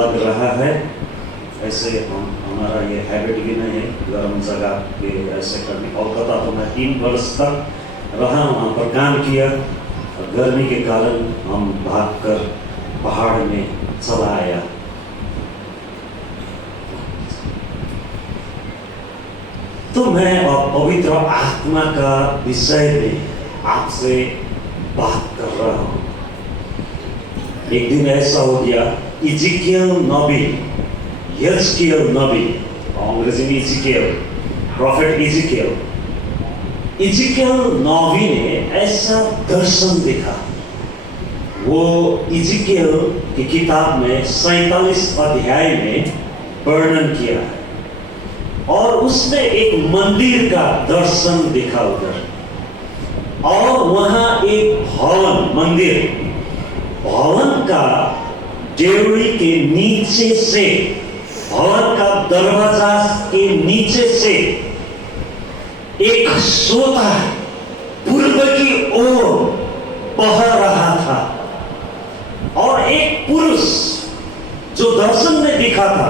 लग रहा है। ऐसे हमारा ये हैबिट भी नहीं है गर्म जगह पे ऐसे करने। कोलकाता तो मैं 3 वर्ष तक रहा, वहाँ पर काम किया और गर्मी के कारण हम भागकर पहाड़ में चला आया। तो मैं पवित्र आत्मा का विषय में आपसे बात कर रहा हूँ। एक दिन ऐसा हो गया, इज़िकियल नबी, यह्ज़कियल नबी, अंग्रेजी में इज़िकियल, प्रॉफिट इज़िकियल नबी ने ऐसा दर्शन देखा। वो इज़िकियल की किताब में 47 अध्याय में वर्णन किया है और उसमें एक मंदिर का दर्शन देखा उधर, और वहां एक भवन का डेवड़ी के नीचे से, भवन का दरवाजा के नीचे से एक सोता पूर्व की ओर बह रहा था और एक पुरुष जो दर्शन में दिखा था,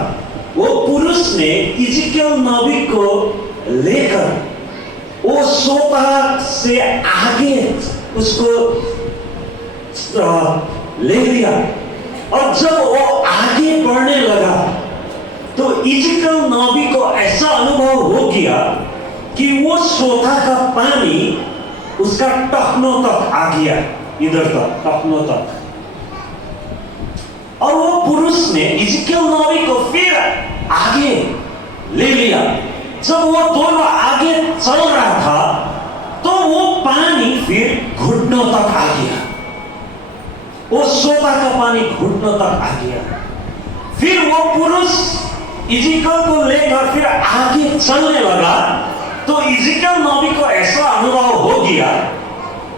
वो पुरुष ने इज़िकियल नबी को लेकर वो सोता से आगे उसको ले लिया। और जब वो आगे बढ़ने लगा तो इज़िकियल नबी को ऐसा अनुभव हो गया कि वो सोता का पानी उसका टखनों तक आ गया, इधर तक, टखनों तक। और वो पुरुष ने इज़िकियल नबी को फिर आगे ले लिया। जब वो दोनों आगे चल रहा था तो वो पानी फिर घुटनों तक आ गया, वो सोता का पानी घुटनों तक आ गया। फिर वो पुरुष इज़िकियल को लेकर फिर आगे चलने लगा तो इज़िकियल नबी को ऐसा अनुभव हो गया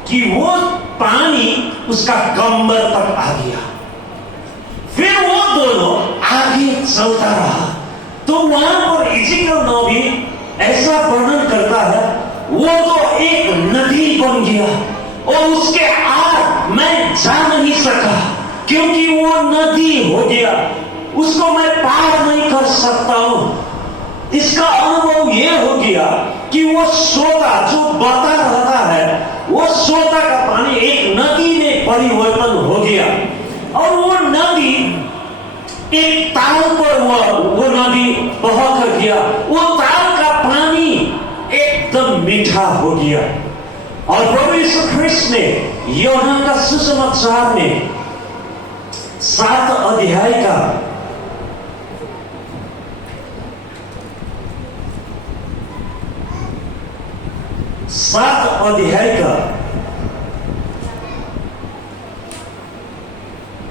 कि वो पानी उसका कमर तक आ गया। फिर वो दोनों आगे चलता रहा तो वहां पर इज़िकियल नबी ऐसा वर्णन करता है, वो तो एक नदी बन गया और उसके आर मैं जा नहीं सका क्योंकि वो नदी हो गया, उसको मैं पार नहीं कर सकता हूं। इसका अनुभव ये हो गया कि वो सोता जो बता रहता है, वो सोता का पानी एक नदी में परिवर्तन हो गया और वो नदी एक ताल पर वो नदी बह कर गया। वो ताल का पानी एकदम मीठा हो गया। और प्रभु यीशु ख्रिस्त ने यूहन्ना का सुसमाचार में 7 अध्याय का 7 अध्याय का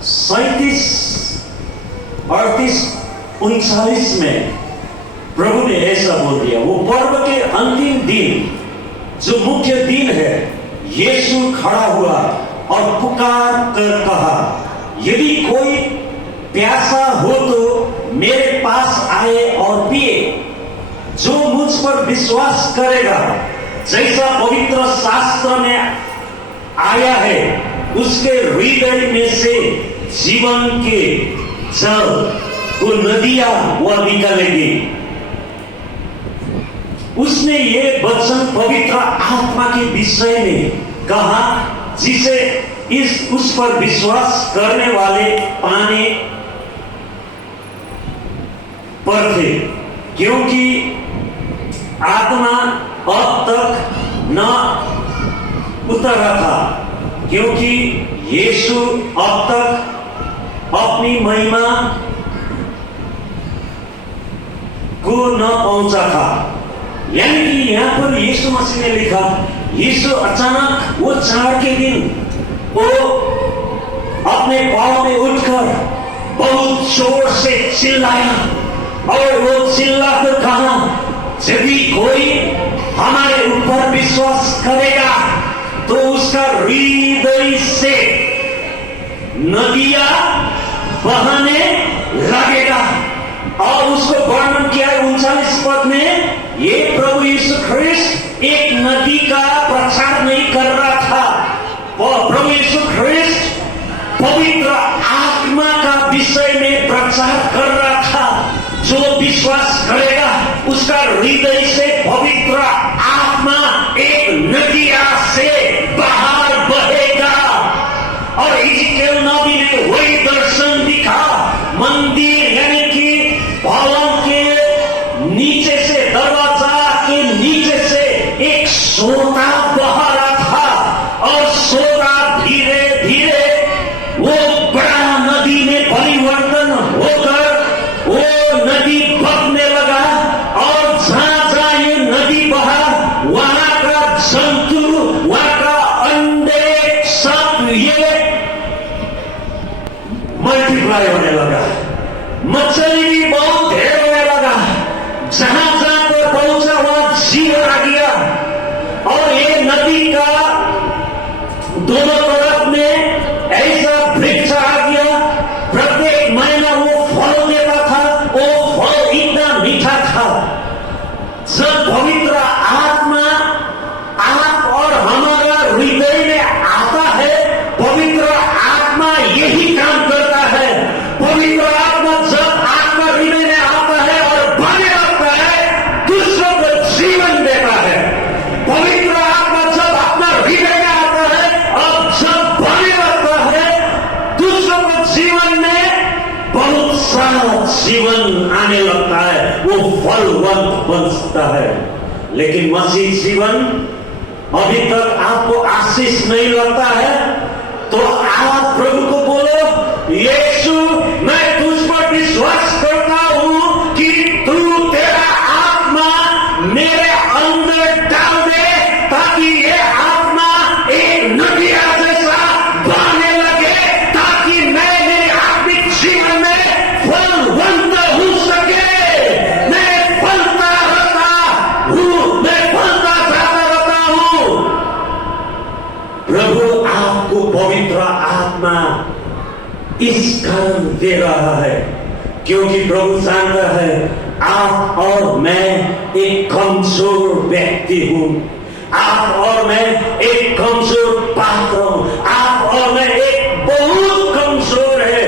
37, 38, 39 में प्रभु ने ऐसा बोल दिया। वो पर्व के अंतिम दिन जो मुख्य दिन है, यीशु खड़ा हुआ और पुकार कर कहा, यदि कोई प्यासा हो तो मेरे पास आए और पिए। जो मुझ पर विश्वास करेगा, जैसा पवित्र शास्त्र में आया है, उसके हृदय में से जीवन के जल को नदियां वह निकलेगी। उसने ये वचन पवित्र आत्मा के विषय में कहा जिसे उस पर विश्वास करने वाले पाने पर थे, क्योंकि आत्मा अब तक न उतरा था, क्योंकि यीशु अब तक अपनी महिमा को न पहुंचा था। यानी कि यहां पर यीशु मसीह ने लिखा, यीशु अचानक वो चार के दिन वो अपने पांव में उठकर बहुत जोर से चिल्लाया और वो चिल्लाकर कहा, यदि कोई हमारे ऊपर विश्वास करेगा तो उसका हृदय से नदियां बहने लगेगा। और उसको वर्णन किया 39 पद में, ये प्रभु यीशु ख्रिस्त एक नदी का प्रचार नहीं कर रहा था, प्रभु यीशु ख्रिस्त पवित्र आत्मा का विषय में प्रचार प्रचार कर रहा था, जो विश्वास करेगा उसका हृदय से पवित्र आत्मा एक नदिया से बाहर बहेगा। और इज़िकियल नबी ने वही दर्शन दिखा, मंदिर यानी कि भवन के नीचे से, दरवाजा के नीचे से एक सोता बह रहा था, और सोता धीरे धीरे वो बड़ा नदी में परिवर्तन होकर वो नदी बहने लगा। और जहां जहां ये नदी बहा, वहां का जंतु, वहां का अंडे सब ये मल्टीप्लाई होने लगा, मछली भी बहुत ढेर होने लगा। जहां जहां पर पहुंचा वहां जीवन आ गया। और ये नदी का दोनों तरफ में ऐसा वृक्ष आ गया, प्रत्येक महीना वो फल देता था, वो फल इतना मीठा था। जब पवित्र आत्मा आप और हमारा हृदय में आता है, पवित्र आत्मा यही काम करता है। पवित्र आत्मा जब आपका हृदय में आता है और बने रहता है, दूसरों को जीवन देता है। पवित्र आत्मा जब अपना हृदय में आता है और जब बने रहता है, दूसरों को जीवन में बहुत सारा जीवन आने लगता है, वो फलवंत बनता है। लेकिन मसीह जीवन अभी तक आपको आशीष नहीं लगता है, तो आप प्रभु को बोलो, यीशु मैं तुझ पर विश्वास करता हूं कि तू तेरा आत्मा मेरे अंदर डाल दे, ताकि ये आत्मा एक नदिया जैसा बहने लगे, ताकि मैं मेरे आत्मिक जीवन में फलवंत हो सके। मैं फलता रहता हूं, मैं फलता जाता रहता हूं। प्रभु आपको पवित्र आत्मा इस कारण दे रहा है क्योंकि प्रभु जानता है आप और मैं एक कमजोर व्यक्ति हूं, आप और मैं एक कमजोर पात्र हूं, आप और मैं एक बहुत कमजोर है,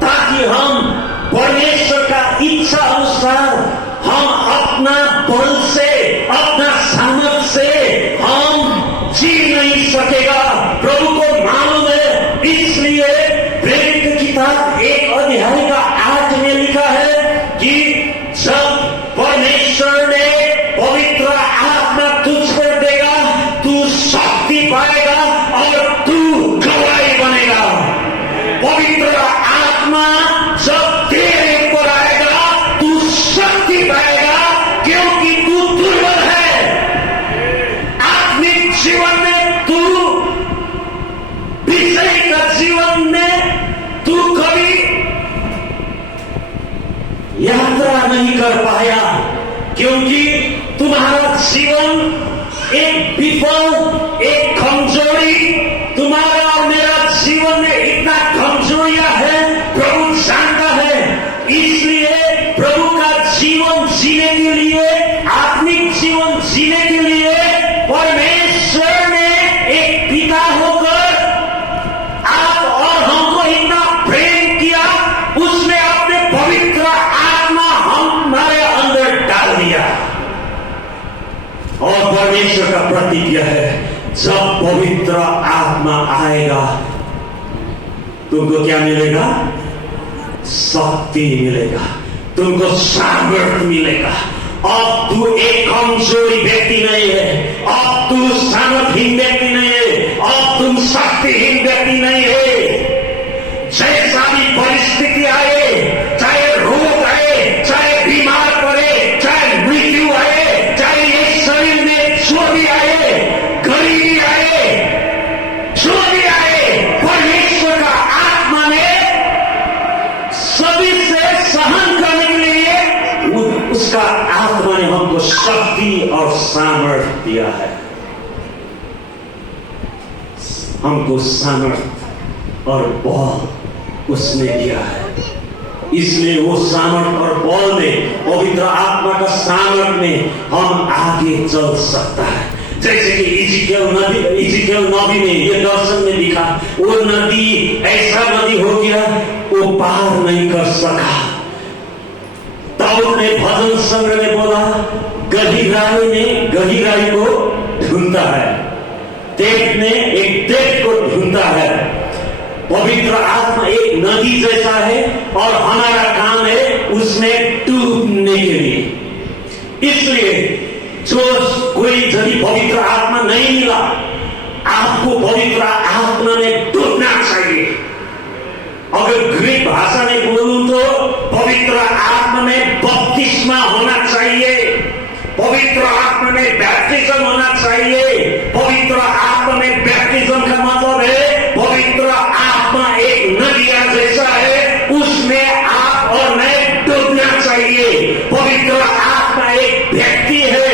ताकि हम परमेश्वर का इच्छा अनुसार हम अपना बल से, अपना सामर्थ से हम जी नहीं सकेगा। प्रभु को मालूम है, इसलिए प्रेरित की किताब 1 अध्याय का 8 में लिखा है कि जब परमेश्वर ने पवित्र आत्मा तुझ पर देगा, तू शक्ति पाएगा और तू गवाही बनेगा। पवित्र आत्मा जब तेरे पर आएगा, तू शक्ति पाएगा, क्योंकि तू दुर्बल है। आत्मिक जीवन में तू, विषय का जीवन में तू कभी यात्रा नहीं कर पाया, क्योंकि तुम्हारा जीवन एक विफल, एक कमजोरी, तुम्हारा और मेरा जीवन में इतना कमजोरियां है, प्रभु जानता है। इसलिए प्रभु का जीवन जीने के लिए, आत्मिक जीवन जीने के लिए परमेश्वर ने एक पिता होकर आप और हमको इतना प्रेम किया, उसने अपने पवित्र आत्मा हमारे अंदर डाल दिया। और परमेश्वर का प्रतिज्ञा है, जब पवित्र आत्मा आएगा तुमको क्या मिलेगा? शक्ति मिलेगा, तुमको सामर्थ्य मिलेगा। अब तू एक कमजोरी व्यक्ति नहीं है, अब तू सामर्थ्यहीन व्यक्ति नहीं है, अब तुम शक्तिहीन व्यक्ति नहीं है। जैसा भी परिस्थिति आए, चाहे रोग आए, चाहे बीमार पड़े, चाहे मृत्यु आए, चाहे ये शरीर में चोरी आए, गरीबी आए, जो भी आए, परमेश्वर का आत्मा ने सभी से सहन करने के लिए उसका आत्मा ने हमको शक्ति और सामर्थ्य दिया है। हमको सामर्थ्य और बल उसने दिया है। इसलिए वो सामर्थ्य और बल में, पवित्र आत्मा का सामर्थ्य में हम आगे चल सकता है। जैसे कि इज़िकियल नबी ने ये दर्शन में दिखा, वो नदी ऐसा नदी हो गया, वो पार नहीं कर सका। दाऊद ने भजन संग्रह में बोला, गहराई को ढूंढता है, तेज ने एक तेज को ढूंढता है। पवित्र आत्मा एक नदी जैसा है और हमारा काम है उसमें डूबने के लिए। इसलिए जो कोई यदि पवित्र आत्मा नहीं मिला, आपको पवित्र आत्मा में डूबना चाहिए। अगर ग्रीक भाषा में बोलूं तो पवित्र आत्मा में बपतिस्मा होना चाहिए, पवित्र आत्मा में बैप्टिज्म होना चाहिए। पवित्र आत्मा में बैप्टिज्म का मतलब है पवित्र आत्मा एक नदिया जैसा है, उसमें आप और मैं डूबना चाहिए। पवित्र आत्मा एक व्यक्ति है,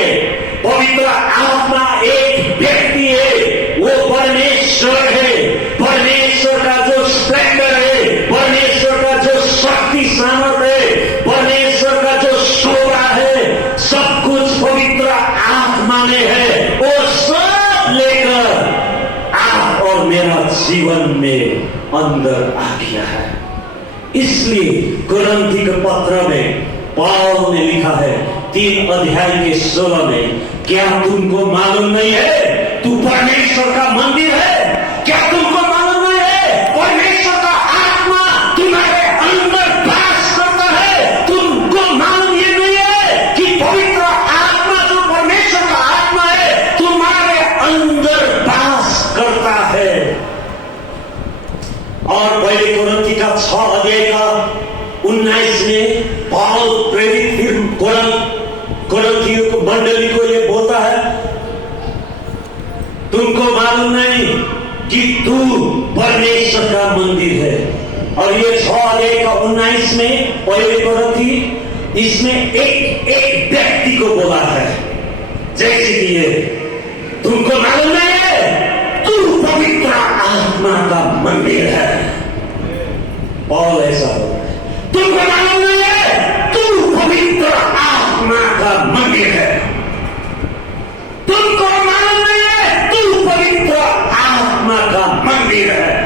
पवित्र आत्मा एक व्यक्ति है, वो परमेश्वर है। परमेश्वर का जो स्प्लेंडर है, परमेश्वर का जो शक्ति सामर्थ्य है, परमेश्वर का जो शोभा है, सब कुछ पवित्र आत्मा में है। वो सब लेकर आप और मेरा जीवन में अंदर आ गया है। इसलिए कुरिन्थी के पत्र में पौल ने लिखा है 3 अध्याय के 16 में, क्या तुमको मालूम नहीं है तू परमेश्वर का मंदिर है? क्या तुमको मालूम नहीं है परमेश्वर का आत्मा तुम्हारे अंदर वास करता है? तुमको मालूम ये नहीं है कि पवित्र आत्मा जो परमेश्वर का आत्मा है तुम्हारे अंदर वास करता है। और पहले कुरिन्थी का 6 अध्याय का 19 में पौल प्रेरित फिर कुरिन्थियों को मंडली को ये बोलता है, तुमको मालूम नहीं कि तू परमेश्वर का मंदिर है। और ये 6 अध्याय का 19 में पहले कुरिन्थी इसमें एक व्यक्ति को बोला है, जैसे कि ये तुमको मालूम नहीं है तू पवित्र आत्मा का मंदिर है। पौल ऐसा बोला है, तुमको मालूम नहीं है तू पवित्र आत्मा का मंदिर है। तुमको मालूम नहीं है तू पवित्र आत्मा का मंदिर है।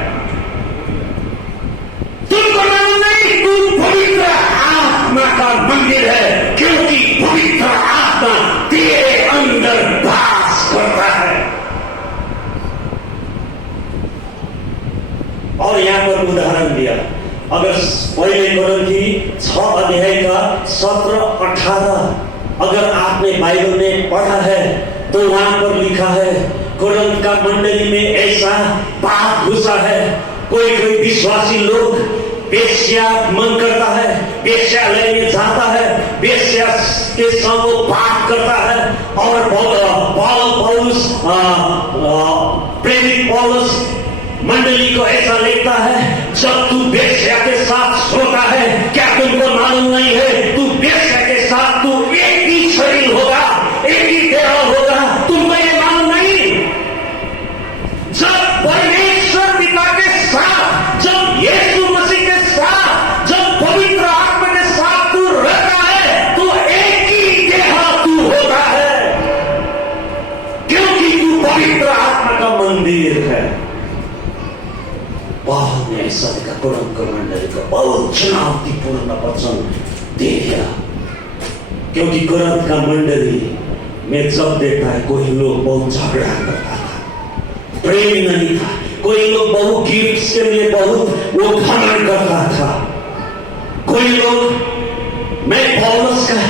तुमको मालूम नहीं तू पवित्र आत्मा का मंदिर है, क्योंकि पवित्र आत्मा तेरे अंदर वास करता है। और यहां पर उदाहरण दिया, अगर पहले कुरिन्थी 6 अध्याय का 17-18 अगर आपने बाइबल में पढ़ा है तो वहां पर लिखा है कुरिन्थ का मंडली में ऐसा पाप घुसा है। कोई विश्वासी लोग वेश्या मन करता है, वेश्यालय में जाता है, वेश्या के संग वो पाप करता है। और पौलुस प्रेरित पौलुस मंडली को ऐसा लिखता है, जब तू वेश्या के साथ सोता है, क्या तुमको मालूम नहीं है तू वेश्या के साथ तू एक ही शरीर होगा, एक ही देह होगा? तुमको ये मालूम नहीं? जब परमेश्वर पिता के साथ, जब यीशु मसीह के साथ, जब पवित्र आत्मा के साथ तू रहता है तो एक ही देह तू होता है, क्योंकि तू पवित्र आत्मा का मंदिर है। पौल ने ऐसा लिखा, कुरिन्थ मंडली को बहुत चुनौतीपूर्ण वचन दे दिया, क्योंकि कुरिन्थ का मंडली में जब देखता है कोई लोग बहुत झगड़ा करता था, प्रेम नहीं था, कोई लोग बहुत गिफ्ट्स के लिए बहुत वो घमंड करता था। कोई लोग मैं पौलुस का,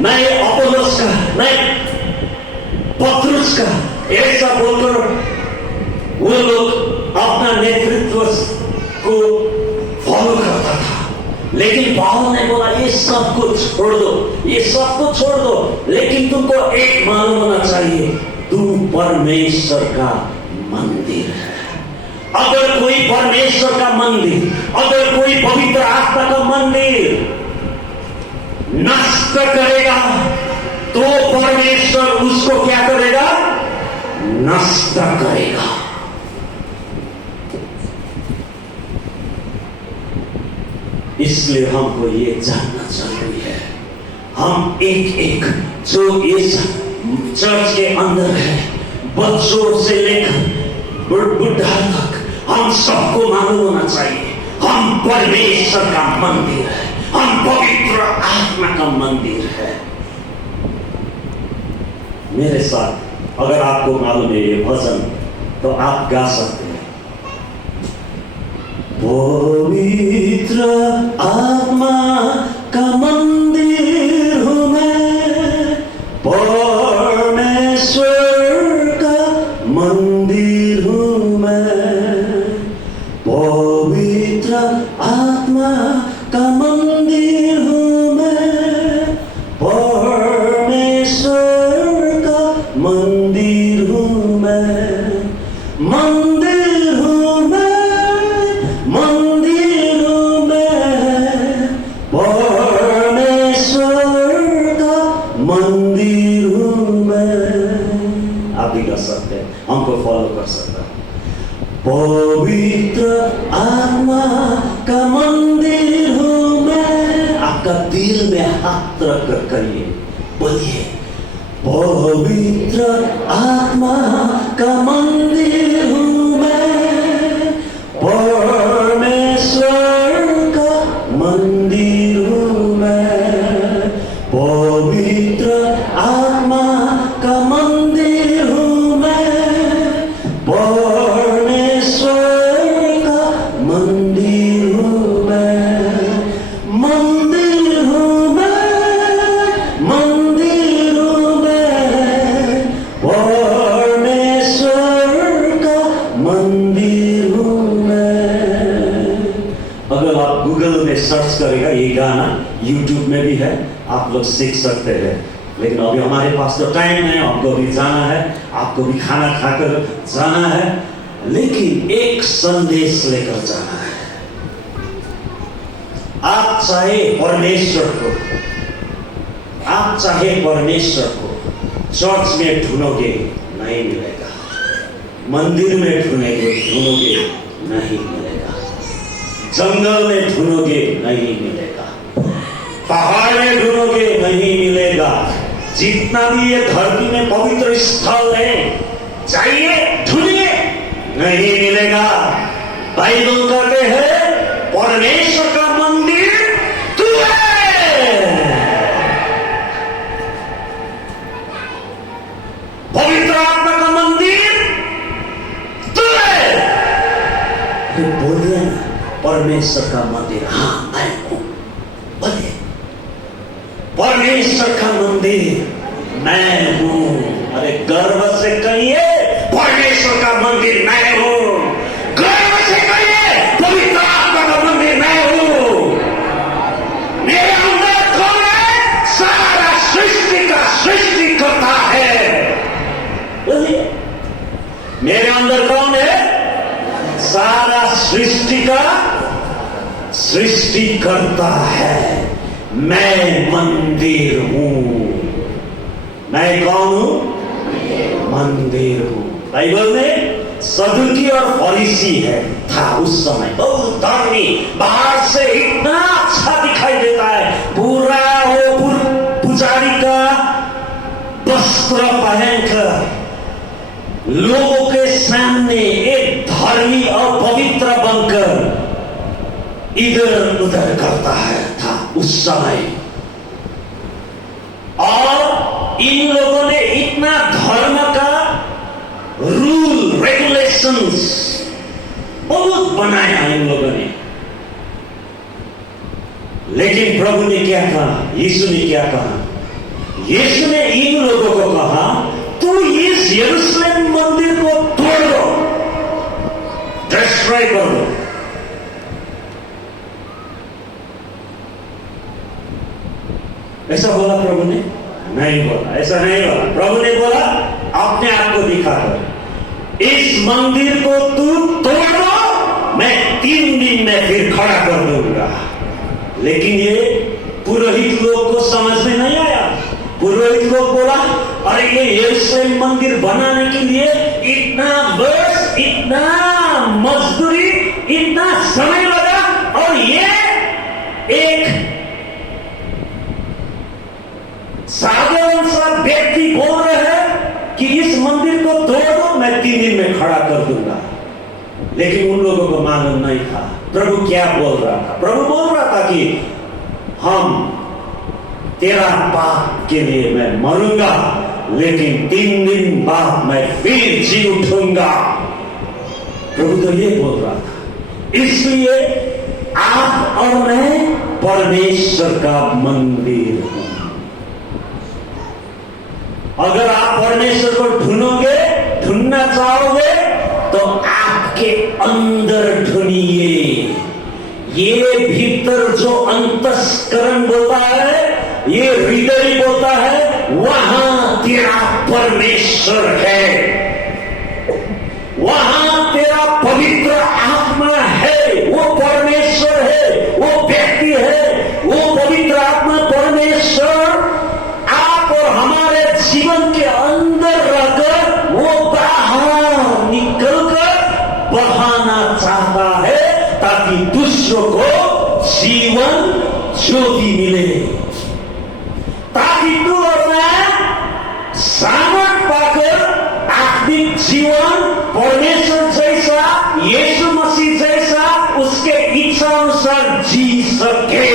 मैं अपोलोस का, मैं पत्रुस का ऐसा बोलकर वो लोग अपना नेतृत्व को फॉलो करता था। लेकिन पौल ने बोला ये सब कुछ छोड़ दो, ये सब कुछ छोड़ दो, लेकिन तुमको एक मालूम होना चाहिए, तू परमेश्वर का मंदिर है। अगर कोई परमेश्वर का मंदिर, अगर कोई पवित्र आत्मा का मंदिर नष्ट करेगा तो परमेश्वर उसको क्या करेगा? नष्ट करेगा। इसलिए हमको ये जानना जरूरी है, हम एक जो इस चर्च के अंदर है, बच्चों से लेकर बुढ़ा तक, हम सबको मालूम होना चाहिए हम परमेश्वर का मंदिर है, हम पवित्र आत्मा का मंदिर मेरे साथ अगर आपको मालूम है ये भजन तो आप गा सकते हैं। पवित्र आत्मा का मंदिर हूँ मैं, परमेश्वर का मंदिर हूँ मैं, पवित्र आत्मा का मंदिर हूँ मैं, परमेश्वर का मंदिर हूँ मैं, मंदिर हूँ मैं, मंदिर हूँ मैं, परमेश्वर का मंदिर हूँ मैं। आप भी कर सकते हैं, हमको फॉलो कर सकते हैं। पवित्र आत्मा का मंदिर हूँ मैं। आपका दिल में हाथ रख कर करिए, बोलिए पवित्र आत्मा का मंदिर हूँ मैं, परमेश्वर का मंदिर हूँ मैं, पवित्र आत्मा का मंदिर हूँ मैं, परमेश्वर का मंदिर हूँ मैं, मंदिर हूँ मैं, मंदिर हूँ मैं, परमेश्वर का मंदिर हूँ मैं। अगर आप गूगल में सर्च करेगा ये गाना, यूट्यूब में भी है, आप लोग सीख सकते हैं। लेकिन अभी हमारे पास तो टाइम है, हमको भी जाना है, आपको भी खाना खाकर जाना है, लेकिन एक संदेश लेकर जाना है। आप चाहे परमेश्वर को, आप चाहे परमेश्वर को चर्च में ढूंढोगे नहीं मिलेगा, मंदिर में ढूंढोगे नहीं मिलेगा, जंगल में ढूंढोगे नहीं मिलेगा, पहाड़ में ढूंढोगे नहीं मिलेगा। जितना भी ये धरती में पवित्र स्थल है, चाहिए ढूंढिए, नहीं मिलेगा। बाइबल कहते हैं परमेश्वर का मंदिर तू है, पवित्र आत्मा का मंदिर तू है। तो बोलिए ना, परमेश्वर का मंदिर, हाँ मैं हूं, बोलिए परमेश्वर का मंदिर मैं हूं। अरे गर्व से कहिए परमेश्वर का मंदिर मैं हूं, गर्व से कहिए पवित्र आत्मा का मंदिर मैं हूं। मेरे अंदर कौन है? सारा सृष्टि का सृष्टि करता है। बोलिए मेरे अंदर कौन है? सारा सृष्टि का सृष्टि करता है। मैं मंदिर हूं। मैं कौन हूं? मंदिर हूं। बाइबल में सदुकी और फरीसी है था उस समय, बहुत धर्मी, बाहर से इतना अच्छा दिखाई देता है, पूरा वो पुजारी का वस्त्र पहनकर लोगों के सामने एक धर्मी और पवित्र बनकर इधर उधर करता है था उस समय। और इन लोगों ने इतना धर्म का रूल रेगुलेशंस बहुत बनाया इन लोगों ने। लेकिन प्रभु ने क्या कहा? यीशु ने क्या कहा? यीशु ने इन लोगों को कहा, तू इस यरूशलेम मंदिर को तोड़ दो, डिस्ट्रॉय कर दो। ऐसा बोला प्रभु ने? नहीं बोला, ऐसा नहीं बोला। प्रभु ने बोला अपने आप को दिखाकर, इस मंदिर को तू तोड़ दो, मैं 3 दिन में फिर खड़ा कर दूंगा। लेकिन ये पुरोहित लोग को समझ में नहीं आया। पुरोहित लोग बोला, अरे ये यरूशलेम मंदिर बनाने के लिए इतना वर्ष, इतना मजदूरी, इतना समय लगा, और ये एक साधारण सा व्यक्ति बोल रहे हैं कि इस मंदिर को तोड़ दो, मैं 3 दिन में खड़ा कर दूंगा। लेकिन उन लोगों को मालूम नहीं था प्रभु क्या बोल रहा था। प्रभु बोल रहा था कि हम तेरा पाप के लिए मैं मरूंगा, लेकिन 3 दिन बाद मैं फिर जी उठूंगा। प्रभु तो ये बोल रहा था। इसलिए आप और मैं परमेश्वर का मंदिर हूं। अगर आप परमेश्वर को ढूंढना चाहोगे तो आपके अंदर ढूंढिए। ये भीतर जो अंतस्करण बोलता है, ये हृदय बोलता है, वहां तेरा परमेश्वर है, वहां तेरा पवित्र आत्मा है। वो परमेश्वर है, वो व्यक्ति है, वो पवित्र आत्मा परमेश्वर आप और हमारे जीवन के अंदर रहकर वो बाहर निकलकर बढ़ाना चाहता है, ताकि दूसरों को जीवन ज्योति मिले, ताकि तू और मैं सामर्थ पाकर आत्मिक जीवन परमेश्वर जैसा, यीशु मसीह जैसा, उसके इच्छा अनुसार जी सके।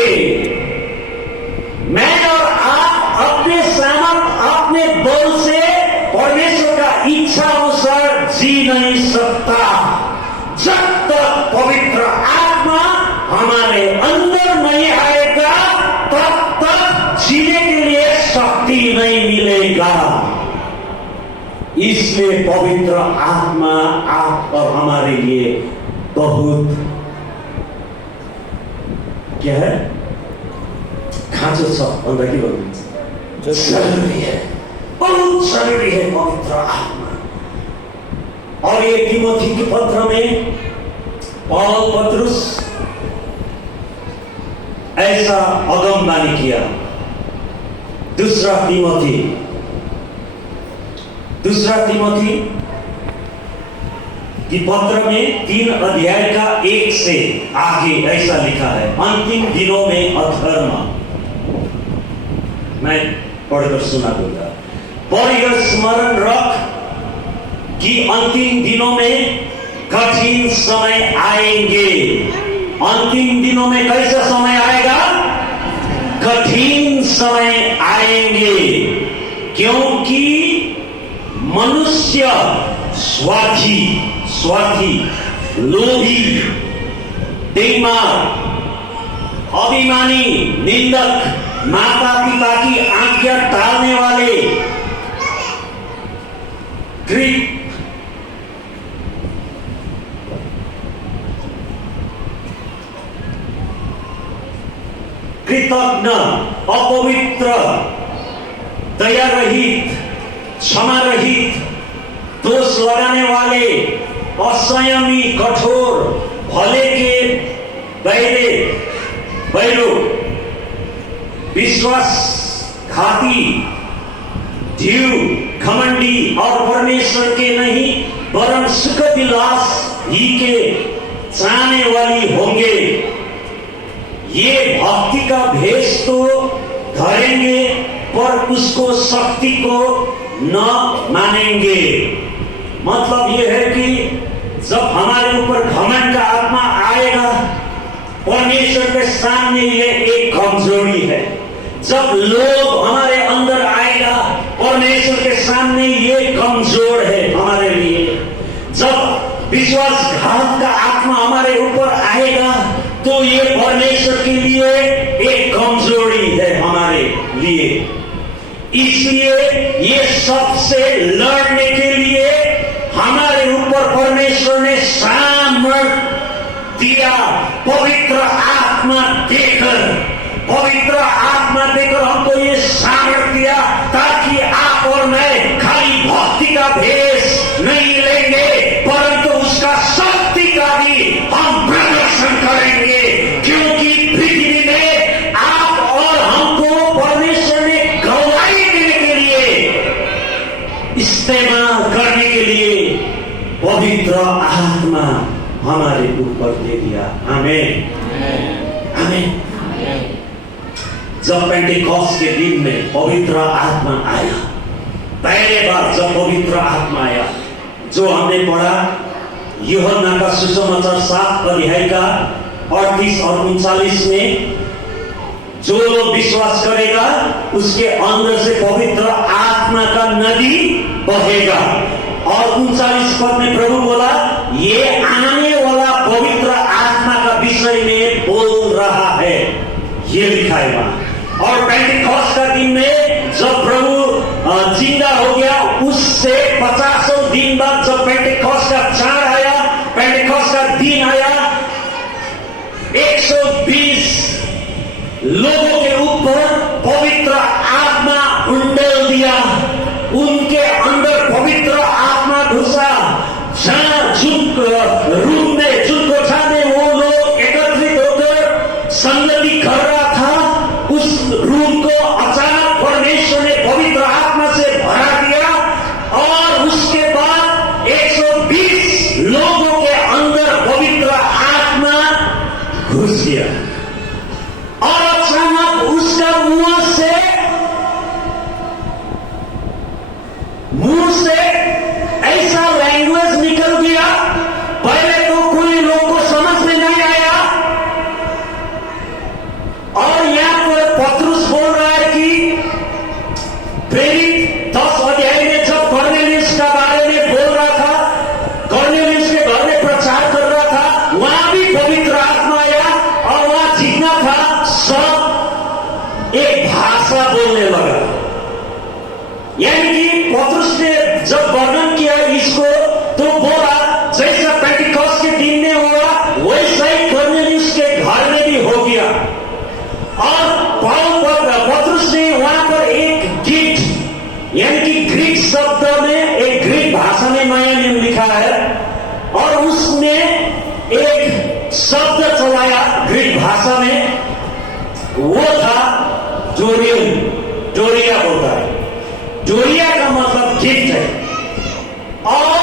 मैं और आप अपने सामर्थ, अपने बल से परमेश्वर का इच्छा अनुसार जी नहीं सकता। जब तक पवित्र आत्मा हमारे अंदर नहीं आएगा, तब तक जीने के लिए शक्ति नहीं मिलेगा। इसलिए पवित्र आत्मा आप और हमारे लिए बहुत क्या है, खाँचो छ भन्दा के भन्नुहुन्छ, जरूरी है, बहुत जरूरी है पवित्र आत्मा। और ये तीमोथी के पत्र में पौल पत्रुस ऐसा अगमवाणी किया। दूसरा तीमोथी कि पत्र में 3 अध्याय का 1 से आगे ऐसा लिखा है, अंतिम दिनों में अधर्म। मैं पढ़कर सुना दूंगा। पर यह स्मरण रख कि अंतिम दिनों में कठिन समय आएंगे। अंतिम दिनों में कैसा समय आएगा? कठिन समय आएंगे, क्योंकि मनुष्य स्वार्थी, लोभी, बेईमान, अभिमानी, निंदक, माता पिता की आज्ञा टालने वाले, कृतज्ञ, अपवित्र, दया रहित, क्षमा रहित, दोष लगाने वाले, असंयमी, कठोर, भले के बैरो, विश्वासघाती, जीव, घमंडी और परमेश्वर के नहीं वरन सुख विलास ही के चाहने वाली होंगे। ये भक्ति का भेष तो धरेंगे, पर उसको शक्ति को न मानेंगे। मतलब ये है कि जब हमारे ऊपर घमंड का आत्मा आएगा, परमेश्वर के सामने ये एक कमजोरी है। जब लोभ हमारे अंदर आएगा, परमेश्वर के सामने ये कमजोर है हमारे लिए। जब विश्वासघात का आत्मा हमारे ऊपर आएगा, तो ये परमेश्वर के लिए एक कमजोरी है हमारे लिए। इसलिए ये सबसे लड़ने के लिए हमारे ऊपर परमेश्वर ने सामर्थ दिया। पवित्र आत्मा देकर हमको ये सामर्थ दिया, ताकि आप और मैं खाली भक्ति का भेष नहीं लेंगे, परंतु उसका शक्ति का भी हम प्रदर्शन करेंगे। क्योंकि पृथ्वी में आप और हमको परमेश्वर ने गवाही देने के लिए, इस्तेमाल करने के लिए पवित्र आत्मा हमारे ऊपर दे दिया। आमीन, आमीन। जब पेंटेकोस्ट के दिन में पवित्र आत्मा आया, पहले बार जब पवित्र आत्मा आया, जो हमने पढ़ा यूहन्ना का सुसमाचार 7 अध्याय का 38 और 39 में, जो लोग विश्वास करेगा उसके अंदर से पवित्र आत्मा का नदी बहेगा। और 39 पद में प्रभु बोला, ये आने वाला पवित्र आत्मा का विषय में बोल रहा है, ये लिखा है वहां। और पेंटिकॉस्ट का दिन में जब प्रभु जिंदा हो गया, उससे 50 दिन बाद जब पेंटिकॉस्ट का चार आया, पेंटिकॉस्ट का दिन आया, 120 लोगों के ऊपर पवित्र आत्मा उंडेल दिया, उनके अंदर पवित्र आत्मा घुसा। जहां रूम में कोठा में वो लोग एकत्रित होकर संगति कर रहा था, उस रूम को अचानक परमेश्वर ने पवित्र आत्मा से भरा दिया और उसके बाद 120 लोगों के अंदर पवित्र आत्मा घुस गया। और अचानक उसका मुंह से ऐसा लैंग्वेज निकल गया, पहले तो कोई लोग को समझ में नहीं आया। और यहां पर पतरुस बोल रहा है कि प्रेरित 10 अध्याय में जब कॉर्नेलियस का बारे में बोल रहा था, कॉर्नेलियस के घर में प्रचार कर रहा था, वहां भी पवित्र आत्मा आया और वहां जितना था सब एक भाषा बोलने लगा। यानी कि पतरुस ने जब वर्णन किया इसको तो बोला जैसा पेंटिकॉस्ट के दिन में हुआ वैसा ही कॉर्नेलियस के घर में भी हो गया। और पतरुस ने वहां पर एक गिफ्ट, यानी कि ग्रीक शब्द में, एक ग्रीक भाषा में नया नियम लिखा है और उसने एक शब्द चलाया ग्रीक भाषा में, वो था डोरिया होता है। डोरिया का मतलब गिफ्ट है। और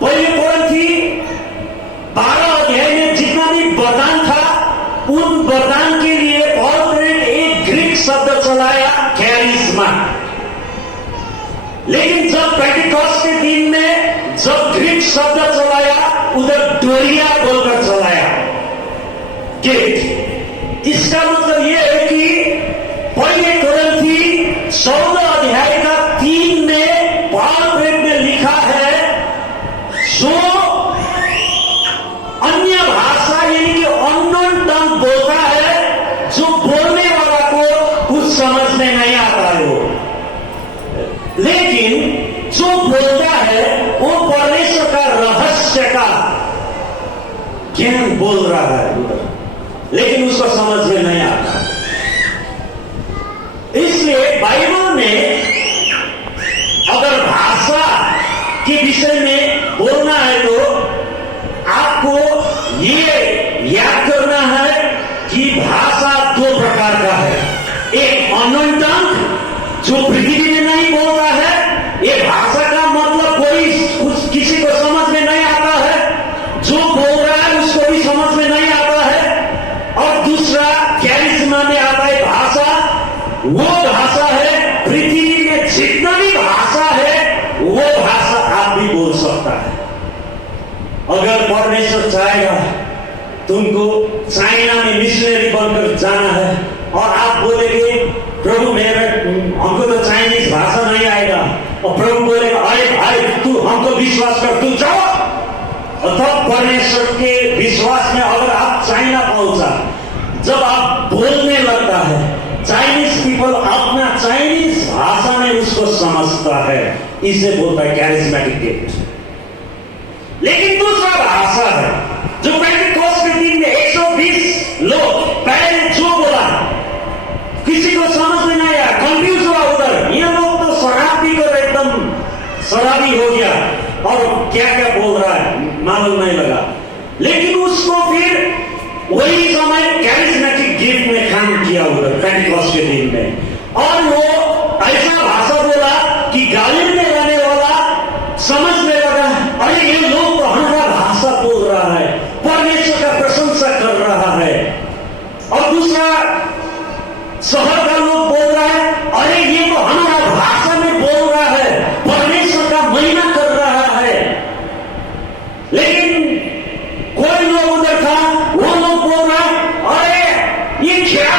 पहले कोरिन्थी 12 अध्याय में जितना भी वरदान था, उन वरदान के लिए पौल ने एक ग्रीक शब्द चलाया, कैरिस्मा। लेकिन जब पेंटिकॉस्ट के दिन में जब ग्रीक शब्द चलाया, उधर डोरिया बोलकर चलाया, गिफ्ट। इसका मतलब यह है कि पहले कोरिन्थी 14 अध्याय का 3 में पौल प्रेरित ने लिखा है, जो अन्य भाषा यानी कि अननोन टंग बोलता है, जो बोलने वाला को कुछ समझ में नहीं आता है वो, लेकिन जो बोलता है वो परमेश्वर का रहस्य का ज्ञान बोल रहा है, लेकिन उसको समझ में नहीं आता। इसलिए बाइबल में अगर भाषा के विषय में बोलना है तो आपको ये याद करना है कि भाषा 2 प्रकार का है। एक अननोन टंग जो पृथ्वी में नहीं बोलता है, ये भाषा का मतलब कोई किसी को समझ में नहीं आता है, जो बोल रहा है उसको भी समझ में नहीं आता है। और दूसरा कैरिस्मा में आता है भाषा, वो भाषा है पृथ्वी में जितना भी भाषा है वो भाषा आप भी बोल सकता है। अगर परमेश्वर चाहेगा तुमको चाइना में मिशनरी बनकर जाना है और आप बोलेंगे प्रभु हमको तो चाइनीज भाषा नहीं आएगा, और प्रभु बोलेगा अरे भाई तू हमको विश्वास कर, तू जाओ। और तब परमेश्वर के विश्वास में अगर आप चाइना पहुंचा, जब आप बोलने लगता है, चाइनीज पीपल अपना चाइनीज भाषा में उसको समझता है, इसे बोलता है कैरिस्मेटिक गिफ्ट। लेकिन दूसरा भाषा है जो पेंटिकॉस्ट के दिन में 120 लोग पहले जो बोला किसी को समझ में नहीं आया, कंफ्यूज हुआ उधर, ये लोग तो शराब पीकर एकदम शराबी हो गया और क्या क्या बोल रहा है मालूम नहीं लगा। लेकिन उसको फिर वही समय कैरिस्मेटिक गिफ्ट में काम किया उधर पेंटिकॉस्ट के दिन में, और वो ऐसा भाषा बोला कि गालिब में रहने वाला समझ में लगा, अरे ये लोग तो हमारा भाषा बोल रहा है, परमेश्वर का प्रशंसा कर रहा है। और दूसरा शहर का लोग बोल रहा है, अरे ये तो हमारा भाषा में बोल रहा है, परमेश्वर का महिमा कर रहा है। लेकिन कोई लोग उधर था, वो लोग बोल रहा है, अरे ये क्या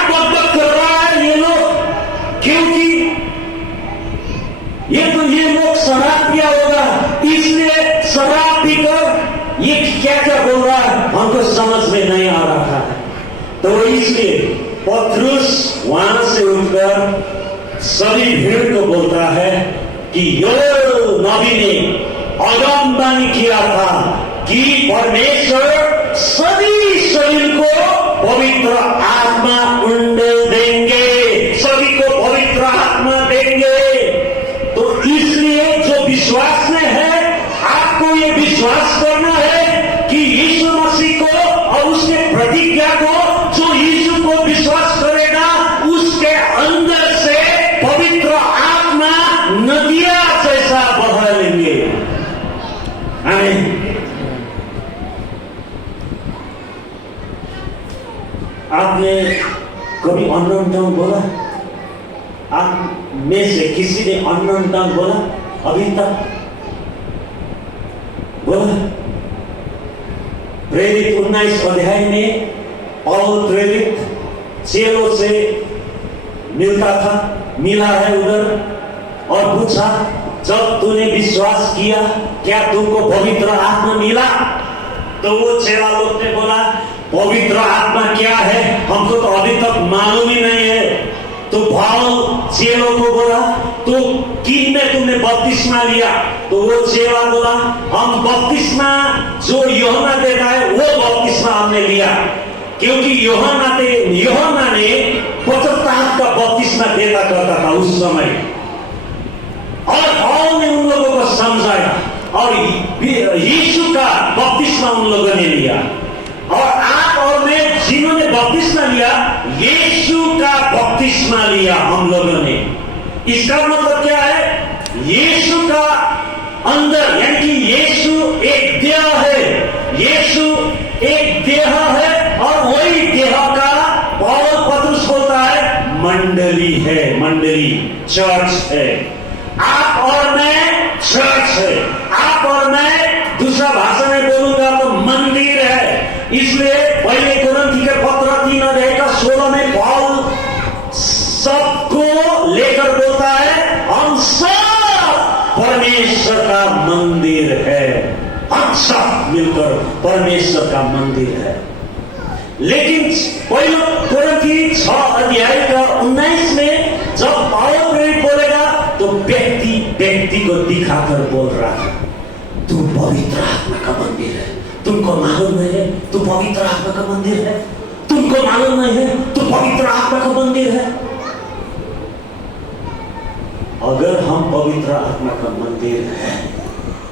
पतरस वहां से उठकर सभी भीड़ को बोलता है कि योएल नबी ने अगमवाणी किया था कि परमेश्वर सभी शरीर को पवित्र आत्मा उंडेल देंगे, सभी को पवित्र आत्मा देंगे। तो इसलिए जो विश्वास में है, आपको ये विश्वास करना है कि यीशु मसीह को और उसके प्रतिज्ञा को, जो यीशु को विश्वास करेगा उसके अंदर से पवित्र आत्मा नदियां जैसा बहा लेंगे। आमीन। आपने कभी अननोन टंग बोला? आप में से किसी ने अननोन टंग बोला अभी तक? बोला? प्रेरित 19 अध्याय में पौल प्रेरित चेलों से मिला है उधर और पूछा, जब तूने विश्वास किया क्या तुमको पवित्र आत्मा मिला? तो वो चेला लोग ने बोला, पवित्र आत्मा क्या है हमको तो अभी तक मालूम ही नहीं है। तो पौल चेलों को बोला, तो किन में तुमने बपतिस्मा लिया? तो वो चेला बोला, हम बपतिस्मा जो यूहन्ना देता है वो बपतिस्मा हमने लिया, क्योंकि यूहन्ना ने पवित्रता का बपतिस्मा देता करता था उस समय। और पौल ने उन लोगों को समझाया और यीशु का बपतिस्मा उन लोगों ने लिया। और आप और मैं जिन्होंने बपतिस्मा लिया, यीशु का बपतिस्मा लिया हम लोगों ने। इसका मतलब क्या है? यीशु का अंदर, यानी कि यीशु एक देह है, यीशु एक देह है और वही देह का पौल पतरस बोलता है मंडली है, मंडली चर्च है। आप और मैं चर्च है, आप और मैं दूसरा भाषा में बोलूंगा तो मंदिर है। इसलिए पहले कुरिन्थी के पत्र 3 अध्याय का 16 में पौल सबको लेकर बोलता है, हम सब परमेश्वर का मंदिर है, हम सब मिलकर परमेश्वर का मंदिर है। लेकिन पहले कुरिन्थी 6 अध्याय का 19 में जब पौल प्रेरित बोलेगा तो व्यक्ति को दिखाकर बोल रहा है, तू पवित्र आत्मा का मंदिर है। तुमको मालूम नहीं है तू पवित्र आत्मा का मंदिर है? तुमको मालूम नहीं है तू पवित्र आत्मा का मंदिर है? अगर हम पवित्र आत्मा का मंदिर है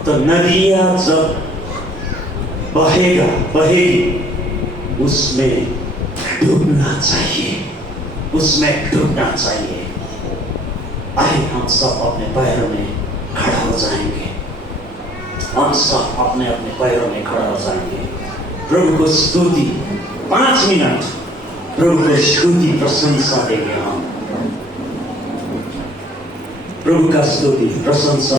तो नदियां जब बहेगी उसमें डूबना चाहिए, उसमें डूबना चाहिए। आइए हम सब अपने पैरों में खड़ा हो जाएंगे, हम सब अपने अपने पैरों में खड़ा हो जाएंगे। प्रभु को स्तुति 5 मिनट प्रभु को स्तुति प्रशंसा देंगे हम। प्रभु का स्तुति प्रशंसा